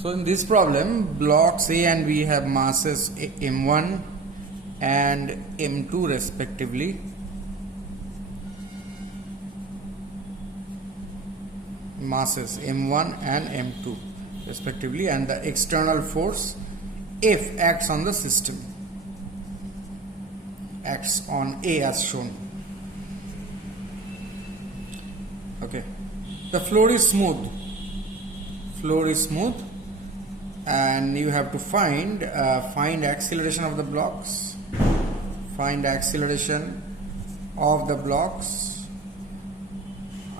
So in this problem, blocks A and B have masses m1 and m2 respectively. Masses m1 and m2 respectively, and the external force F acts on the system, acts on A as shown. Okay, the floor is smooth. And you have to find acceleration of the blocks,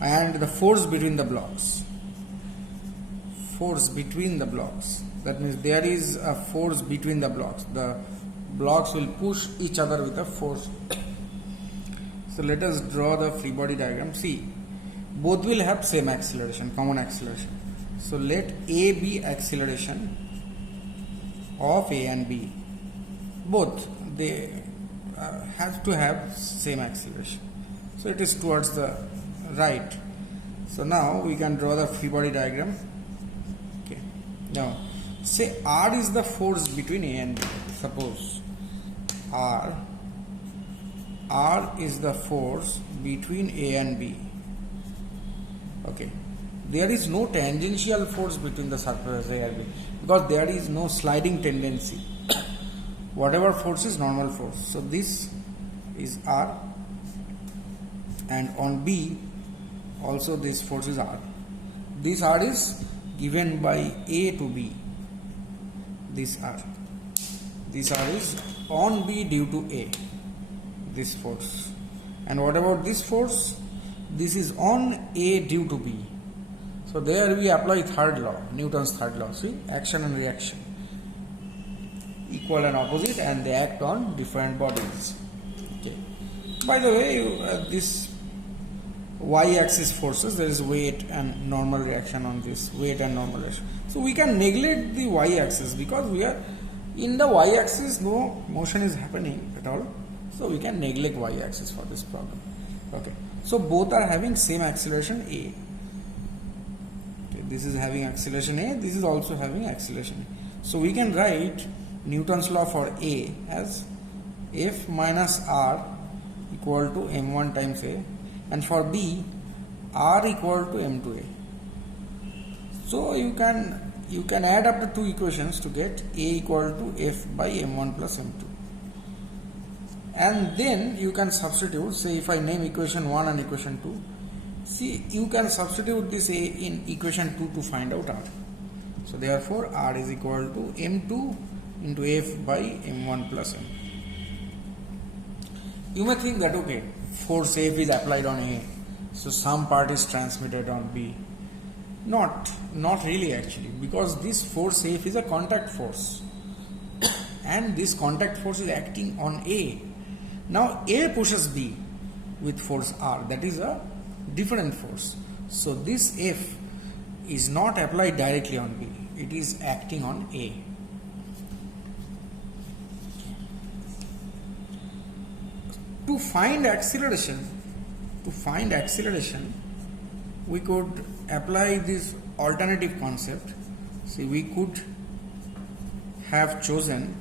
and the force between the blocks. That means there is a force between the blocks. The blocks will push each other with a force. So let us draw the free body diagram. See, both will have same acceleration, common acceleration. So let A be acceleration of A and B. Both they have to have same acceleration. So it is towards the right. So now we can draw the free body diagram. Okay. Now say R is the force between A and B. Suppose R is the force between A and B. Okay. There is no tangential force between the surfaces A and B because there is no sliding tendency. Whatever force is normal force. So this is R, and on B also this force is R. This R is given by A to B. This R is on B due to A, this force. And what about this force? This is on A due to B. So there we apply third law, Newton's third law. See, action and reaction, equal and opposite, and they act on different bodies. Okay. By the way, this y-axis forces, there is weight and normal reaction on this, weight and normal reaction. So we can neglect the y-axis because we are in the y-axis, no motion is happening at all. So we can neglect y-axis for this problem. Okay. So both are having same acceleration A. This is having acceleration A, this is also having acceleration A. So we can write Newton's law for A as F minus R equal to m1 times A, and for B R equal to m2A. So you can add up the two equations to get A equal to F by m1 plus m2. And then you can substitute, say if I name equation 1 and equation 2. See, you can substitute this A in equation 2 to find out R. So therefore R is equal to m2 into F by m1 plus m. You may think that okay, force F is applied on A, so some part is transmitted on B. Not really actually, because this force F is a contact force and this contact force is acting on A. Now A pushes B with force R, that is a different force. So this F is not applied directly on B, it is acting on A. To find acceleration, we could apply this alternative concept. See, we could have chosen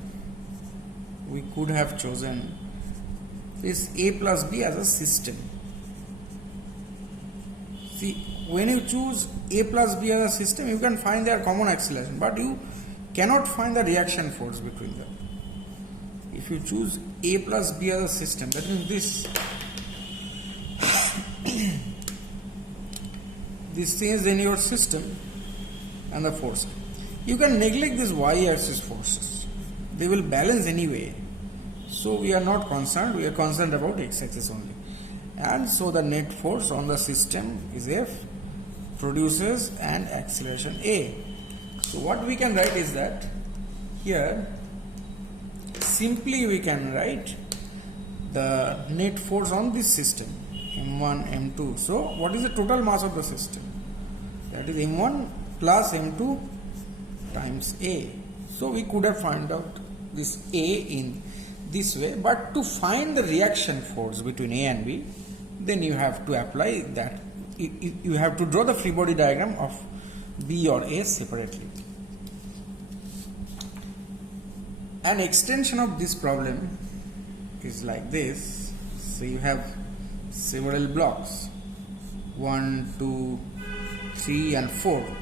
this A plus B as a system. See, when you choose A plus B as a system, you can find their common acceleration, but you cannot find the reaction force between them. If you choose A plus B as a system, that means this thing is in your system and the force. You can neglect these y-axis forces. They will balance anyway. So we are not concerned, we are concerned about x-axis only. And so the net force on the system is F, produces an acceleration A. So what we can write is that here simply we can write the net force on this system, m1, m2. So what is the total mass of the system? That is m1 plus m2 times A. So we could have found out this A in this way, but to find the reaction force between A and B, then you have to apply that. You have to draw the free body diagram of B or A separately. An extension of this problem is like this. So you have several blocks, 1, 2, 3 and 4.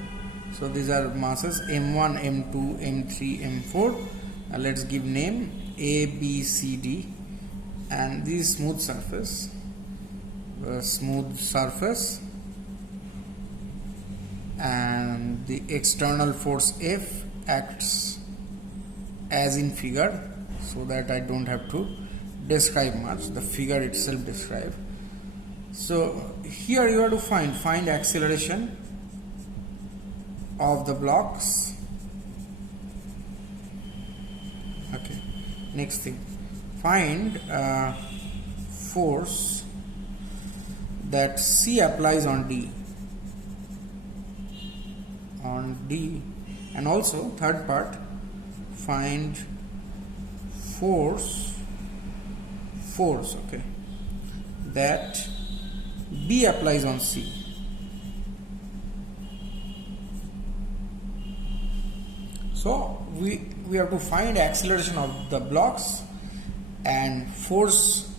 So these are masses m1, m2, m3, m4. Let's give name A, B, C, D, and this smooth surface, and the external force F acts as in figure, so that I don't have to describe much, the figure itself describe. So here you have to find acceleration of the blocks. Okay, next thing, find force that C applies on D, and also third part, find force okay, that B applies on C. So we have to find acceleration of the blocks and force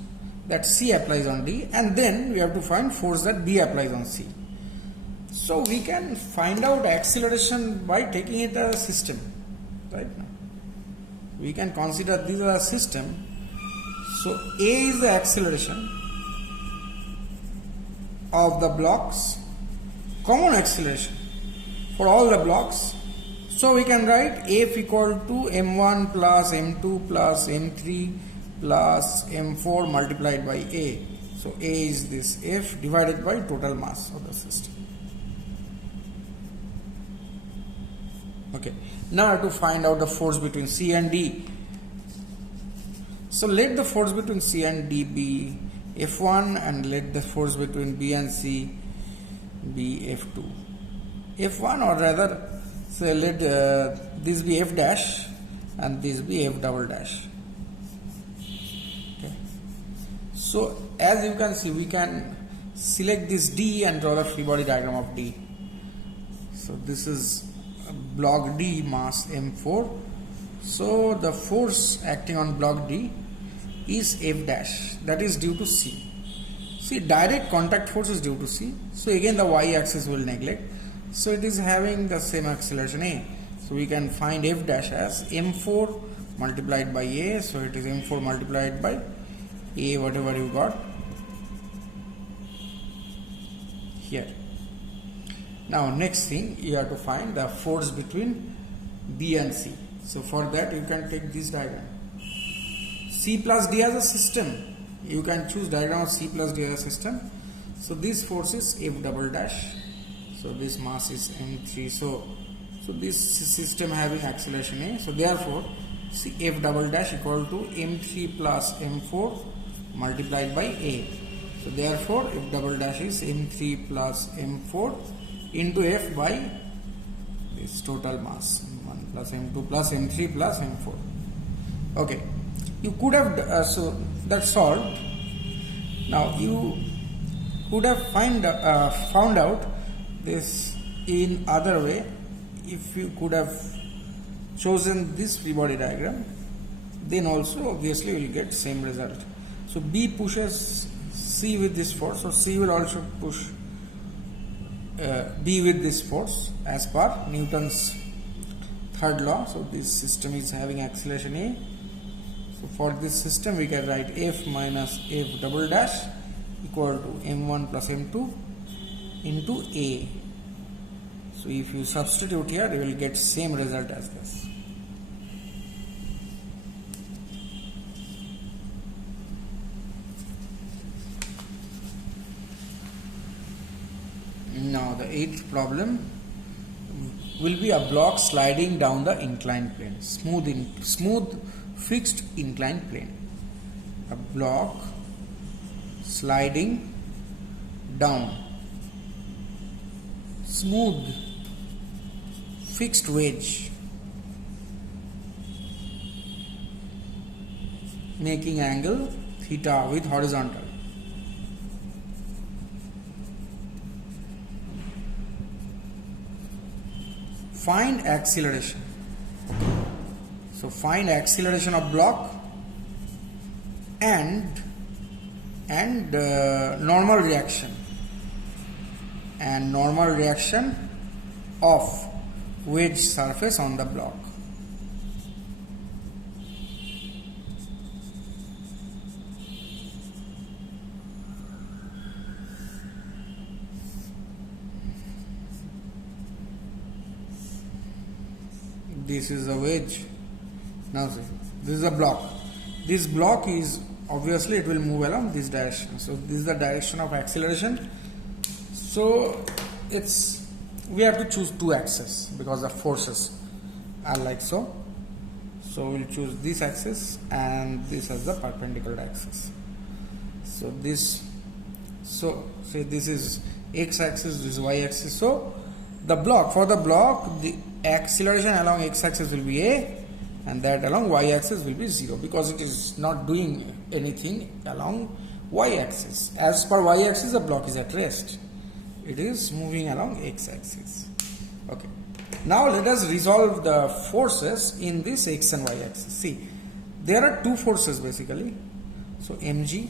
that C applies on D, and then we have to find force that B applies on C. So we can find out acceleration by taking it as a system. Right now we can consider this as a system. So A is the acceleration of the blocks, common acceleration for all the blocks. So we can write F equal to m1 plus m2 plus m3 plus m4 multiplied by A. So A is this F divided by total mass of the system. Okay, now I have to find out the force between C and D. So let the force between C and D be F1, and let the force between B and C be F2. F1, or rather, say let this be F dash and this be F double dash. Okay. So as you can see, we can select this D and draw the free body diagram of D. So this is block D, mass m4. So the force acting on block D is F dash, that is due to C. See, direct contact force is due to C. So again the y axis will neglect. So it is having the same acceleration A. So we can find F dash as m4 multiplied by A. So it is m4 multiplied by A, whatever you got here. Now next thing, you have to find the force between B and C. So for that you can take this diagram. C plus D as a system. You can choose diagram of C plus D as a system. So this force is F double dash. So this mass is m3. So this system having acceleration A. So therefore, see, F double dash equal to m3 plus m4 multiplied by A. So therefore, F double dash is m3 plus m4 into F by this total mass, m1 plus m2 plus m3 plus m4. Okay, you could have so that's solved. Now you could have found out this in other way if you could have chosen this free body diagram. Then also obviously you will get same result. So B pushes C with this force, so C will also push B with this force as per Newton's third law. So this system is having acceleration A. So for this system we can write F minus F double dash equal to m1 plus m2 into A. So if you substitute here, you will get same result as this. Now the eighth problem will be a block sliding down the inclined plane, smooth fixed inclined plane. A block sliding down smooth fixed wedge, making angle theta with horizontal. Find acceleration. So find acceleration of block and normal reaction of wedge surface on the block. This is a wedge. Now see, this is a block. This block is obviously it will move along this direction. So this is the direction of acceleration. So we have to choose two axes because the forces are like so. So we'll choose this axis and this as the perpendicular axis. So say this is x axis, this is y axis. So the acceleration along x axis will be a, and that along y axis will be 0, because it is not doing anything along y axis. As per y axis, the block is at rest. It is moving along x axis. Okay. Now let us resolve the forces in this x and y axis. See, there are two forces basically. So mg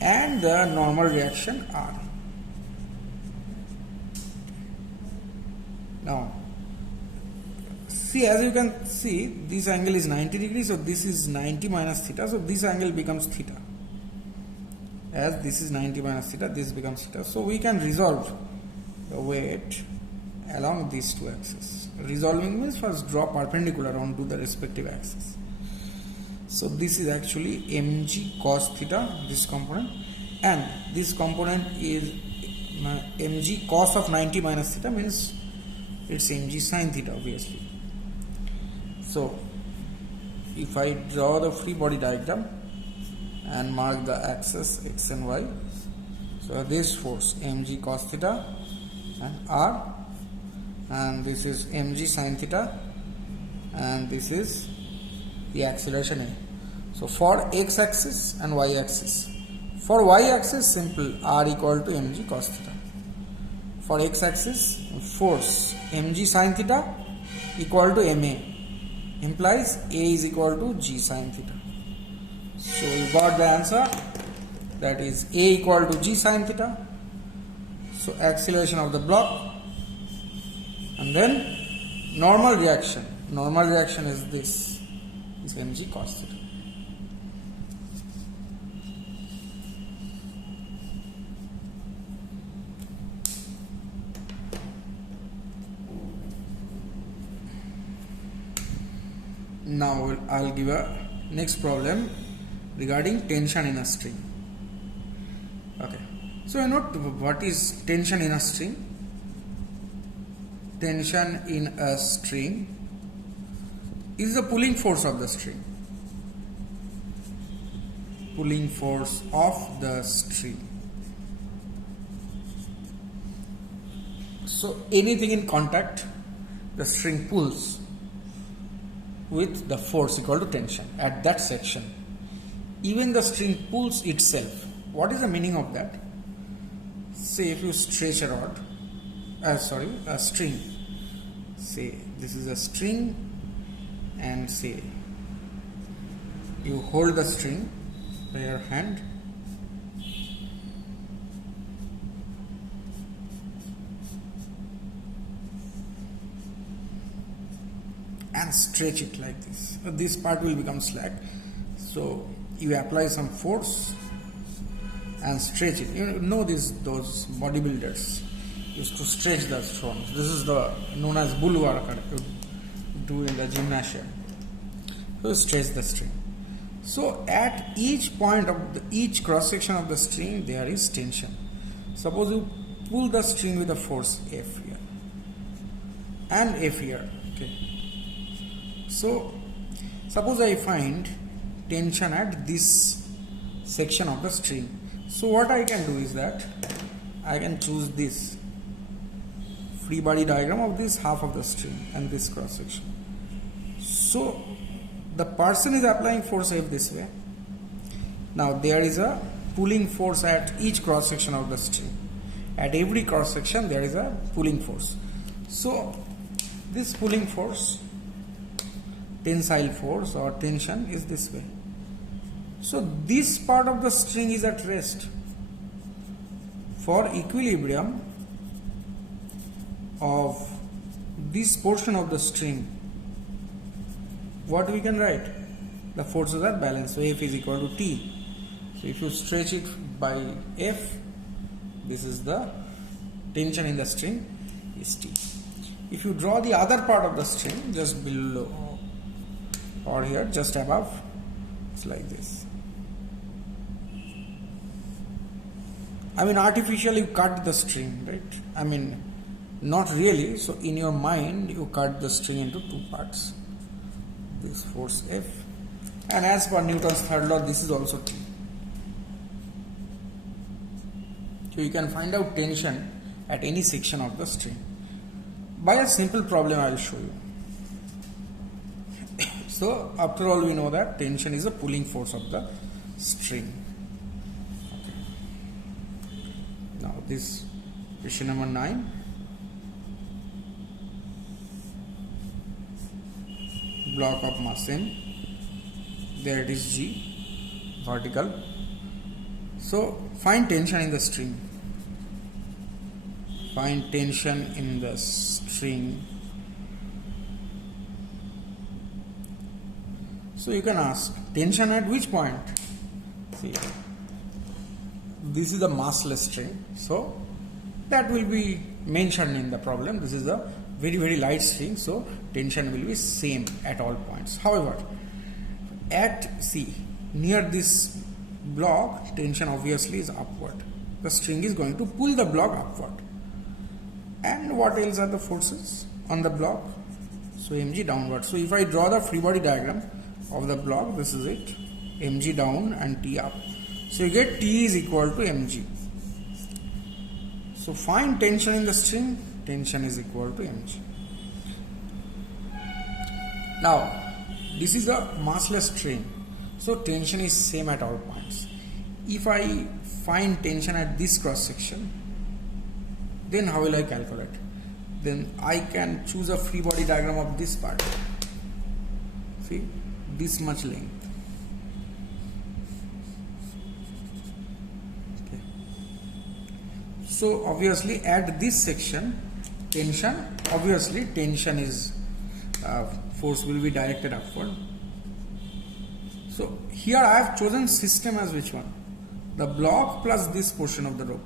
and the normal reaction R. Now, see, as you can see, this angle is 90 degrees, so this is 90 minus theta, so this angle becomes theta. As this is 90 minus theta, this becomes theta. So we can resolve the weight along these two axes. Resolving means first draw perpendicular onto the respective axis. So this is actually mg cos theta, this component, and this component is mg cos of 90 minus theta, means it's mg sin theta obviously. So if I draw the free body diagram and mark the axis x and y, so this force mg cos theta and R, and this is mg sin theta, and this is the acceleration A. So for x axis and y axis, for y axis simple, R equal to mg cos theta. For x axis, force mg sin theta equal to ma, implies A is equal to g sin theta. So you got the answer, that is A equal to g sin theta. So acceleration of the block, and then normal reaction is this, is mg cos theta. Now I'll give a next problem regarding tension in a string. Okay, so you know what is tension in a string? Tension in a string is the pulling force of the string. Pulling force of the string. So anything in contact, the string pulls with the force equal to tension at that section. Even the string pulls itself. What is the meaning of that? Say if you stretch a rod, a string. Say this is a string, and say you hold the string by your hand, and stretch it like this. This part will become slack. So you apply some force and stretch it. You know those bodybuilders used to stretch the stones. This is the known as bull work you do in the gymnasium. So stretch the string. So at each point of each cross section of the string there is tension. Suppose you pull the string with a force F here and F here. Okay. So suppose I find tension at this section of the string. So what I can do is that I can choose this free body diagram of this half of the string and this cross section. So the person is applying force F this way. Now there is a pulling force at each cross section of the string. At every cross section there is a pulling force. So this pulling force tensile force or tension is this way. So this part of the string is at rest. For equilibrium of this portion of the string, what we can write? The forces are balanced. So F is equal to T. So if you stretch it by F, this is the tension in the string is T. If you draw the other part of the string just below or here just above, it's like this. I mean, artificially you cut the string, right? I mean, not really. So in your mind you cut the string into two parts. This force F, and as per Newton's third law, this is also T. So you can find out tension at any section of the string by a simple problem I will show you. So after all, we know that tension is a pulling force of the string. Okay. Now this question number 9. Block of mass M, there it is G, vertical. So find tension in the string. Find tension in the string. So you can ask, tension at which point? See, this is a massless string, so that will be mentioned in the problem. This is a very, very light string, so tension will be same at all points. However, at C, near this block, tension obviously is upward. The string is going to pull the block upward. And what else are the forces on the block? So mg downward. So if I draw the free body diagram of the block, this is it, mg down and T up. So you get T is equal to mg. So find tension in the string. Tension is equal to mg. Now this is a massless string, so tension is same at all points. If I find tension at this cross section, then how will I calculate? Then I can choose a free body diagram of this part. See, this much length. Okay. So obviously at this section, tension, obviously tension is force will be directed upward. So here I have chosen system as which one? The block plus this portion of the rope.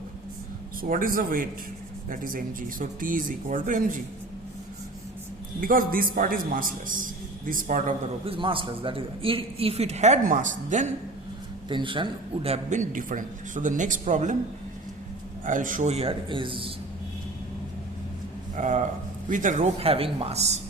So what is the weight? That is mg. So T is equal to mg. Because this part is massless. This part of the rope is massless. That is, if it had mass, then tension would have been different. So the next problem I'll show here is with the rope having mass.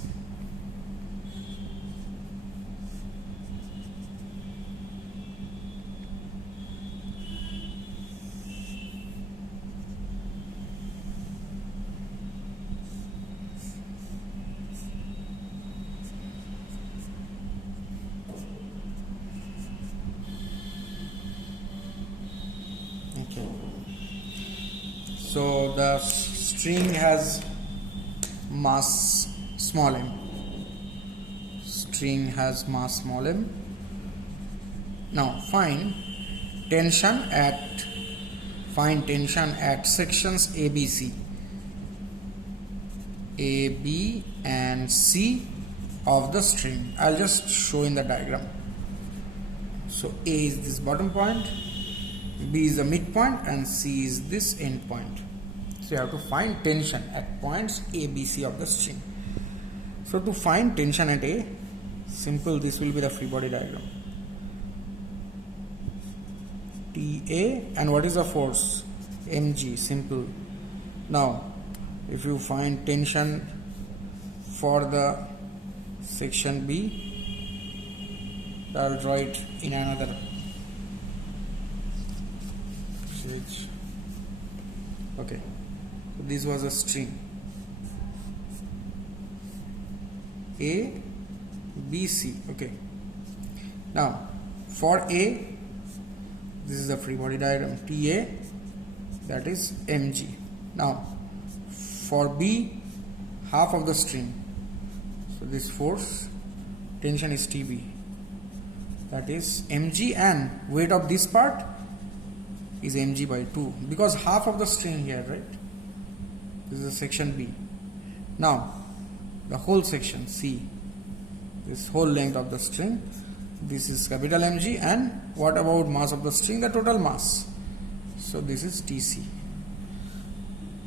Okay. So the string has mass small m. String has mass small m. Now find tension at sections ABC, A, B and C of the string. I'll just show in the diagram. So A is this bottom point, B is the midpoint and C is this end point. So you have to find tension at points A, B, C of the string. So to find tension at A, simple, this will be the free body diagram. TA, and what is the force? Mg, simple. Now if you find tension for the section B, I will draw it in another page. Okay, so this was a string A, B, C. Okay, now for A, this is the free body diagram, TA, that is mg. Now for B, half of the string, so this force tension is TB, that is mg, and weight of this part is mg by 2, because half of the string here, right? This is section B. Now the whole section C, this whole length of the string, this is capital Mg, and what about mass of the string? The total mass. So this is Tc.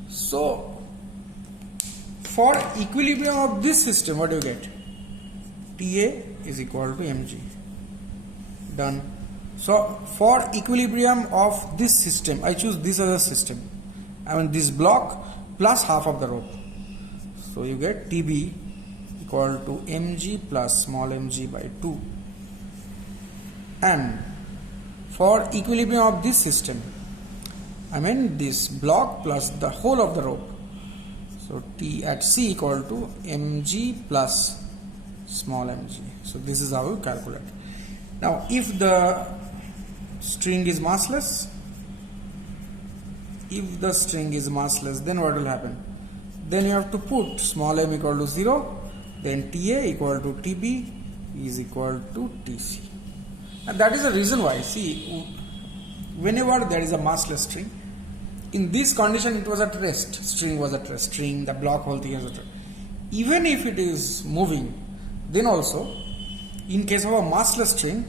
So for equilibrium of this system, what do you get? Ta is equal to Mg. Done. So for equilibrium of this system, I choose this as a system. I mean this block plus half of the rope. So you get Tb equal to Mg plus small mg by 2. And for equilibrium of this system, I mean this block plus the whole of the rope. So T at C equal to Mg plus small mg. So this is how we calculate. Now if the string is massless, then what will happen? Then you have to put small m equal to 0, then Ta equal to Tb is equal to Tc. And that is the reason why, see, whenever there is a massless string, in this condition it was at rest, string was at rest, the block whole thing is at rest. Even if it is moving, then also, in case of a massless string,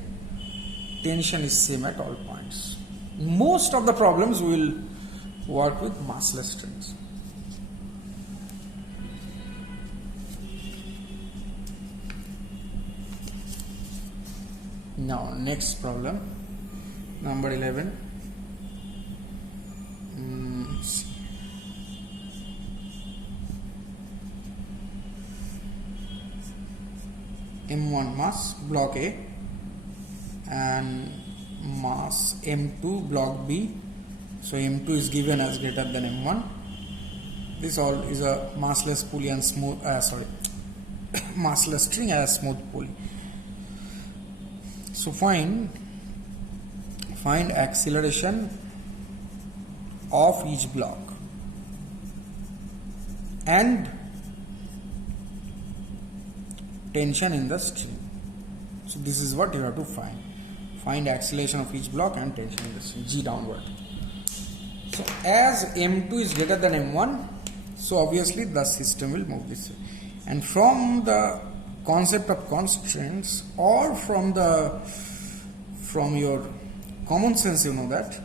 tension is same at all points. Most of the problems will work with massless strings. Now next problem, number 11. M1 mass block A and mass M2 block B. So M2 is given as greater than M1. This all is a massless pulley and smooth massless string as smooth pulley. So find acceleration of each block and tension in the string. So this is what you have to find. Find acceleration of each block and tension in the string, G downward. So as M2 is greater than M1, so obviously the system will move this way. And from the concept of constraints or from your common sense, you know that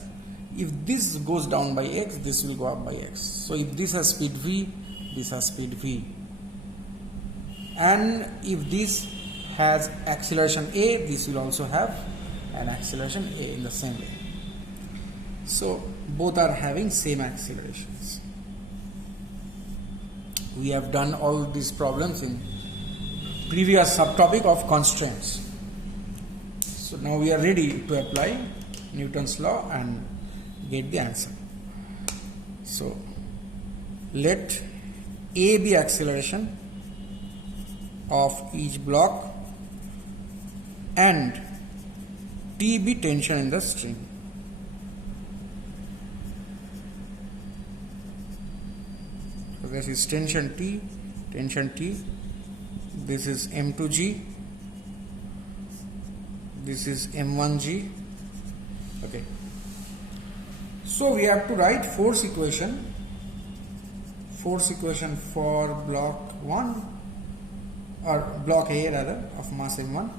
if this goes down by x, this will go up by x. So if this has speed v, this has speed v, and if this has acceleration a, this will also have an acceleration a in the same way. So both are having same accelerations. We have done all these problems in previous subtopic of constraints. So now we are ready to apply Newton's law and get the answer. So let A be acceleration of each block and T be tension in the string. So this is tension T, this is M2G, this is M1G. Okay. So we have to write force equation for block 1 or block A rather of mass M1.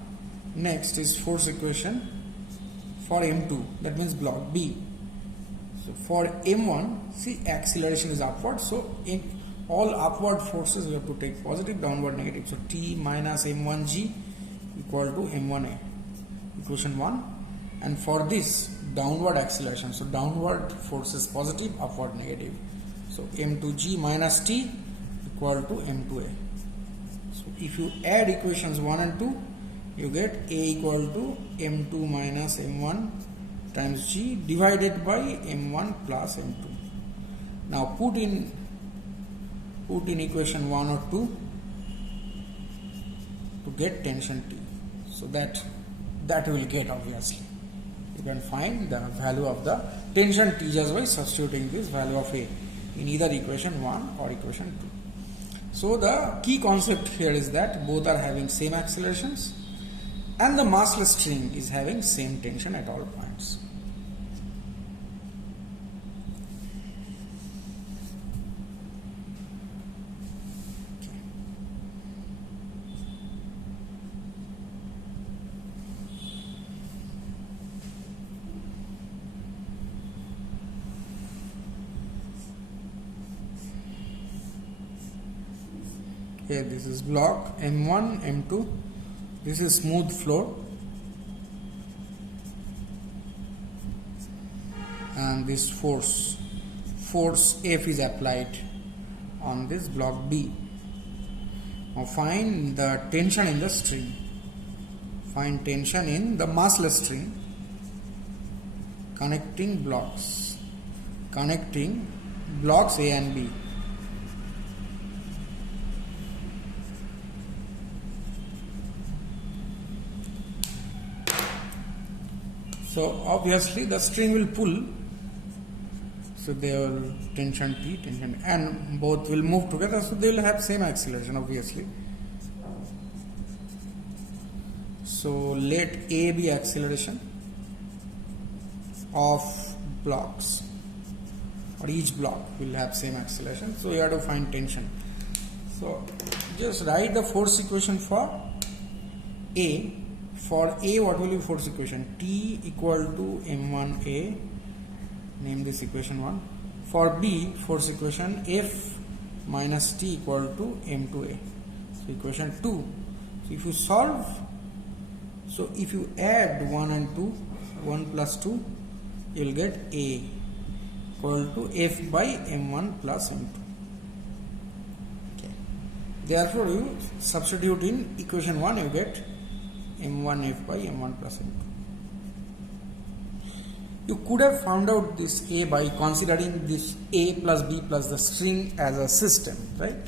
Next is force equation for M2, that means block B. So for M1, see, acceleration is upward, so in all upward forces we have to take positive, downward negative. So T minus M1G equal to M1A, equation 1. And for this downward acceleration, so downward force is positive, upward negative. So M2G minus T equal to M2A. So if you add equations 1 and 2, you get A equal to M2 minus M1 times G divided by M1 plus M2. Now put in equation 1 or 2 to get tension T. So that you will get, obviously. You can find the value of the tension T just by substituting this value of A in either equation 1 or equation 2. So the key concept here is that both are having same accelerations and the massless string is having same tension at all points. Here this is block M1, M2, this is smooth floor, and this force F is applied on this block B. Now find the tension in the string, find tension in the massless string connecting blocks A and B. So obviously the string will pull, so they will tension T, tension, and both will move together, so they will have same acceleration obviously. So let A be acceleration of blocks, or each block will have same acceleration, so you have to find tension. So just write the force equation for A. For A, what will be force equation? T equal to M1A, name this equation 1. For B, force equation F minus T equal to M2A. So equation 2. So if you solve, so if you add 1 and 2, 1 plus 2, you will get A equal to F by M1 plus M2. Okay. Therefore, you substitute in equation 1, you get M1F by M1 plus M2. You could have found out this A by considering this A plus B plus the string as a system, right?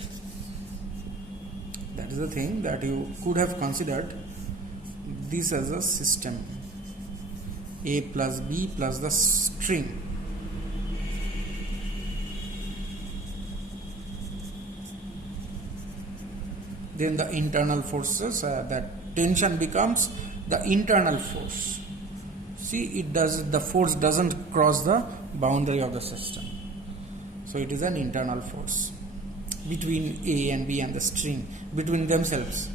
That is the thing that you could have considered this as a system. A plus B plus the string. Then the internal forces, that tension becomes the internal force. See, the force doesn't cross the boundary of the system. So it is an internal force between A and B and the string, between themselves.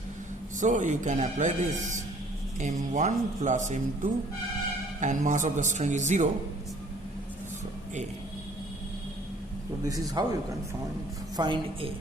So you can apply this M1 plus M2, and mass of the string is 0. So A. So this is how you can find A.